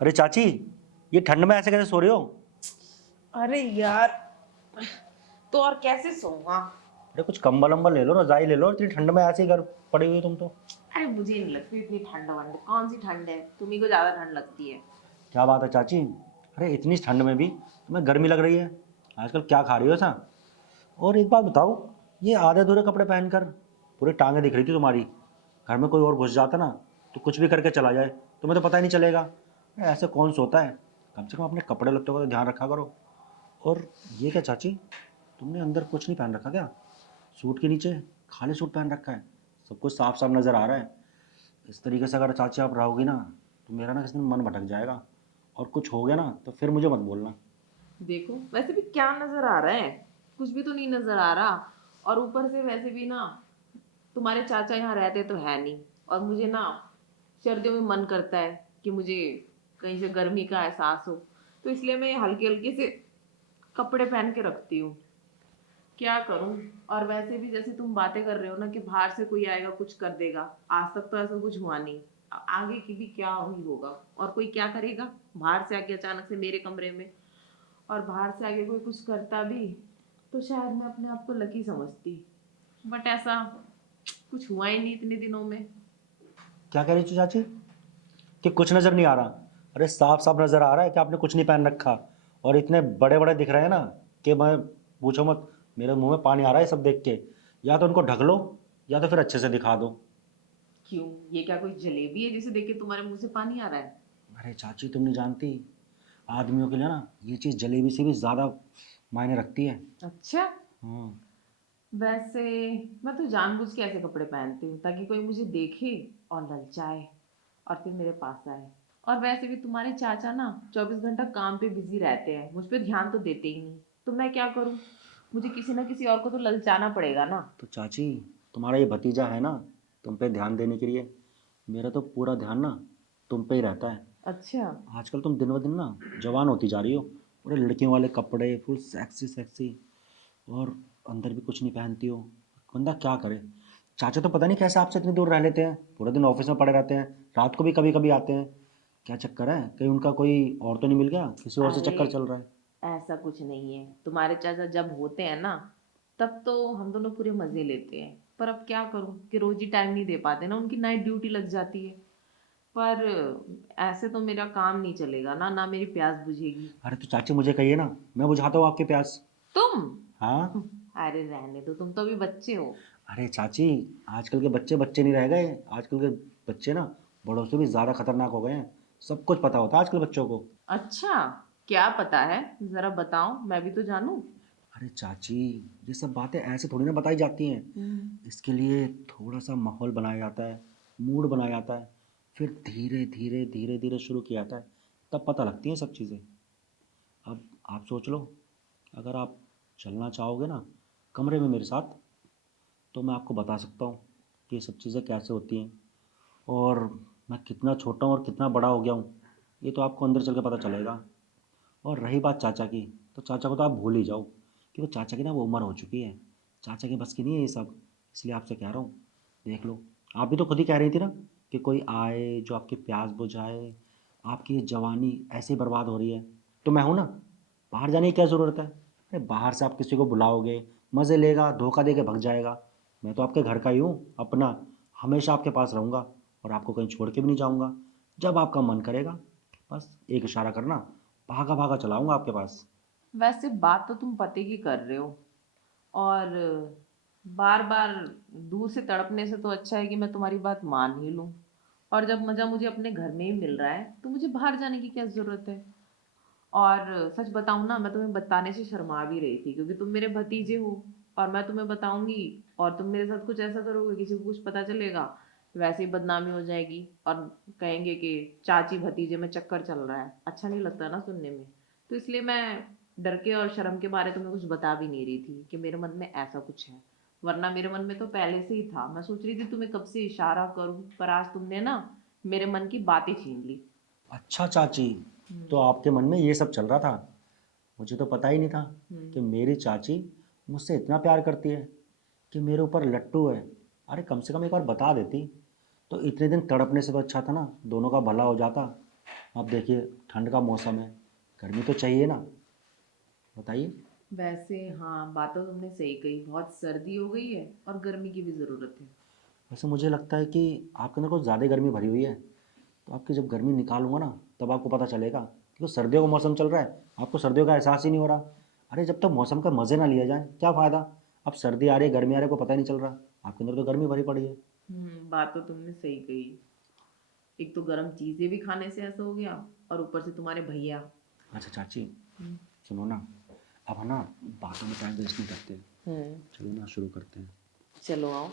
अरे चाची, ये ठंड में ऐसे कैसे सो रहे हो? अरे यार, तो और कैसे सोऊंगा। अरे कुछ कंबल वंबल ले लो, रजाई ले लो। इतनी ठंड में ऐसे ही घर पड़ी हुई हो तुम तो। अरे मुझे नहीं लगती इतनी ठंड वंड। कौन सी ठंड है, तुम्ही को ज्यादा ठंड लगती है। क्या बात है चाची? अरे इतनी ठंड में भी तुम्हें गर्मी लग रही है? आजकल क्या खा रही हो ऐसा? और एक बात बताओ, ये आधे अधूरे कपड़े पहनकर पूरी टांगें दिख रही थी तुम्हारी। घर में कोई और घुस जाता ना तो कुछ भी करके चला जाए, तुम्हें तो पता ही नहीं चलेगा। अरे ऐसे कौन सोता है? कम से कम अपने कपड़े लत्तों का तो ध्यान रखा करो। और ये क्या चाची, तुमने अंदर कुछ नहीं पहन रखा क्या? सूट के नीचे खाली सूट पहन रखा है, सब कुछ साफ साफ नज़र आ रहा है। इस तरीके से अगर चाची आप रहोगी ना तो मेरा ना किसी दिन मन भटक जाएगा, और कुछ हो गया ना तो फिर मुझे मत बोलना। देखो वैसे भी क्या नजर आ रहा है, कुछ भी तो नहीं नजर आ रहा। और ऊपर से वैसे भी ना, तुम्हारे चाचा यहाँ रहते तो है नहीं। और मुझे ना सर्दियों में मन करता है कि मुझे कहीं से गर्मी का एहसास हो, तो इसलिए मैं हल्के हल्के से कपड़े पहन के रखती हूँ। क्या करूं। और वैसे भी जैसे तुम बातें कर रहे हो ना कि बाहर से कोई आएगा कुछ कर देगा, आज तक तो ऐसा कुछ हुआ नहीं। आगे की भी क्या ही होगा। और कोई क्या करेगा बाहर से आके अचानक से मेरे कमरे में। और बाहर से आके कोई कुछ करता भी तो शायद मैं अपने आप को लकी समझती। बट ऐसा कुछ हुआ ही नहीं इतने दिनों में। क्या कह रही थी चाची कि कुछ नज़र नहीं आ रहा? अरे साफ साफ नज़र आ रहा है कि आपने कुछ नहीं पहन रखा, और इतने बड़े बड़े दिख रहे हैं ना कि मैं पूछो मत। मेरे मुंह में पानी आ रहा है सब देख के। या तो उनको ढक लो या तो फिर अच्छे से दिखा दो। क्यों, ये क्या कोई जलेबी है जिसे देख के तुम्हारे मुंह से पानी आ रहा है। अरे चाची तुम नहीं जानती, आदमियों के लिए ना ये चीज़ जलेबी से भी ज़्यादा मायने रखती है। अच्छा। हम्म। वैसे मैं तो जानबूझ के ऐसे कपड़े पहनती हूँ ताकि कोई मुझे देखे और ललचाए और फिर मेरे पास आए। और वैसे भी तुम्हारे चाचा ना 24 घंटा काम पे बिजी रहते हैं, मुझ पे ध्यान तो देते ही नहीं। तो मैं क्या करूँ, मुझे किसी ना किसी और को तो ललचाना पड़ेगा ना। तो चाची, तुम्हारा ये भतीजा है ना तुम पे ध्यान देने के लिए, मेरा तो पूरा ध्यान ना तुम पे ही रहता है। अच्छा। आजकल तुम दिन ब दिन ना जवान होती जा रही हो। पूरे लड़कियों वाले कपड़े, फुल सेक्सी सेक्सी, और अंदर भी कुछ नहीं पहनती हो। बंदा क्या करे? चाचा तो पता नहीं कैसे आपसे इतनी दूर रह लेते हैं, पूरे दिन ऑफिस में पड़े रहते हैं, रात को भी कभी कभी आते हैं। क्या चक्कर है? कहीं उनका कोई और तो नहीं मिल गया, किसी और से अरे चक्कर चल रहा है? ऐसा कुछ नहीं है, तुम्हारे चाचा जब होते हैं ना तब तो हम दोनों पूरे मजे लेते हैं। पर अब क्या करूं कि रोज ही टाइम नहीं दे पाते ना, उनकी नाइट ड्यूटी लग जाती है। पर ऐसे तो मेरा काम नहीं चलेगा ना, ना मेरी प्यास बुझेगी। अरे तो चाची मुझे कहिए ना, मैं बुझाता हूँ आपके प्यास। तुम हाँ। अरे रहने दो, तुम तो अभी बच्चे हो। अरे चाची, आजकल के बच्चे बच्चे नहीं रह गए। आजकल के बच्चे ना बड़ों से भी ज़्यादा खतरनाक हो गए हैं। सब कुछ पता होता है आजकल बच्चों को। अच्छा, क्या पता है, जरा बताओ मैं भी तो जानूं। अरे चाची, ये सब बातें ऐसे थोड़ी ना बताई जाती हैं। इसके लिए थोड़ा सा माहौल बनाया जाता है, मूड बनाया जाता है, फिर धीरे धीरे धीरे धीरे शुरू किया जाता है, तब पता लगती हैं सब चीज़ें। अब आप सोच लो, अगर आप चलना चाहोगे ना कमरे में मेरे साथ, तो मैं आपको बता सकता हूँ कि ये सब चीज़ें कैसे होती हैं, और मैं कितना छोटा हूँ और कितना बड़ा हो गया हूँ, ये तो आपको अंदर चल के पता चलेगा। और रही बात चाचा की, तो चाचा को तो आप भूल ही जाओ, क्योंकि चाचा की ना वो उम्र हो चुकी है। चाचा की बस की नहीं है ये सब। इसलिए आपसे कह रहा हूँ, देख लो। आप भी तो खुद ही कह रही थी ना कि कोई आए जो आपकी प्यास बुझाए। आपकी ये जवानी ऐसे ही बर्बाद हो रही है, तो मैं हूँ ना। बाहर जाने की क्या ज़रूरत है? अरे बाहर से आप किसी को बुलाओगे, मज़े लेगा, धोखा दे के भग जाएगा। मैं तो आपके घर का ही हूँ अपना, हमेशा आपके पास रहूँगा, और आपको कहीं छोड़ के भी नहीं जाऊँगा। जब आपका मन करेगा बस एक इशारा करना, भागा भागा चलाऊंगा आपके पास। वैसे बात तो तुम पते की कर रहे हो, और बार बार दूर से तड़पने से तो अच्छा है कि मैं तुम्हारी बात मान ही लूं। और जब मजा मुझे अपने घर में ही मिल रहा है तो मुझे बाहर जाने की क्या जरूरत है। और सच बताऊं ना, मैं तुम्हें बताने से शर्मा भी रही थी क्योंकि तुम मेरे भतीजे हो। और मैं तुम्हें बताऊंगी और तुम मेरे साथ कुछ ऐसा करोगे, किसी को कुछ पता चलेगा, वैसे ही बदनामी हो जाएगी। और कहेंगे कि चाची भतीजे में चक्कर चल रहा है, अच्छा नहीं लगता ना सुनने में। तो इसलिए मैं डर के और शर्म के मारे तुम्हें कुछ बता भी नहीं रही थी कि मेरे मन में ऐसा कुछ है। वरना मेरे मन में तो पहले से ही था, मैं सोच रही थी तुम्हें कब से इशारा करूं, पर आज तुमने ना मेरे मन की बात ही छीन ली। अच्छा चाची, तो हम्म। आपके मन में ये सब चल रहा था? मुझे तो पता ही नहीं था कि हम्म। मेरी चाची मुझसे इतना प्यार करती है, कि मेरे ऊपर लट्टू है। अरे कम से कम एक बार बता देती तो इतने दिन तड़पने से तो अच्छा था ना, दोनों का भला हो जाता। अब देखिए ठंड का मौसम है, गर्मी तो चाहिए ना, बताइए। वैसे हाँ, बात तो तुमने सही कही, बहुत सर्दी हो गई है और गर्मी की भी ज़रूरत है। वैसे मुझे लगता है कि आपके अंदर कुछ ज़्यादा गर्मी भरी हुई है, तो आपकी जब गर्मी निकालूंगा ना तब आपको पता चलेगा। देखो सर्दियों का मौसम चल रहा है, आपको सर्दियों का एहसास ही नहीं हो रहा। अरे जब तक मौसम का मज़े ना लिया जाए क्या फ़ायदा। अब सर्दी आ रही है, गर्मी आ रही है, को पता ही नहीं चल रहा। आपके अंदर तो गर्मी भरी पड़ी है। बात तो तुमने सही कही। एक तो गर्म चीज़ें भी खाने से ऐसा हो गया, और ऊपर से तुम्हारे भैया। अच्छा चाची, हम्म। सुनो ना, अब है ना बातों में टाइम वेस्ट नहीं करते, हम्म। चलो ना शुरू करते हैं। चलो आओ।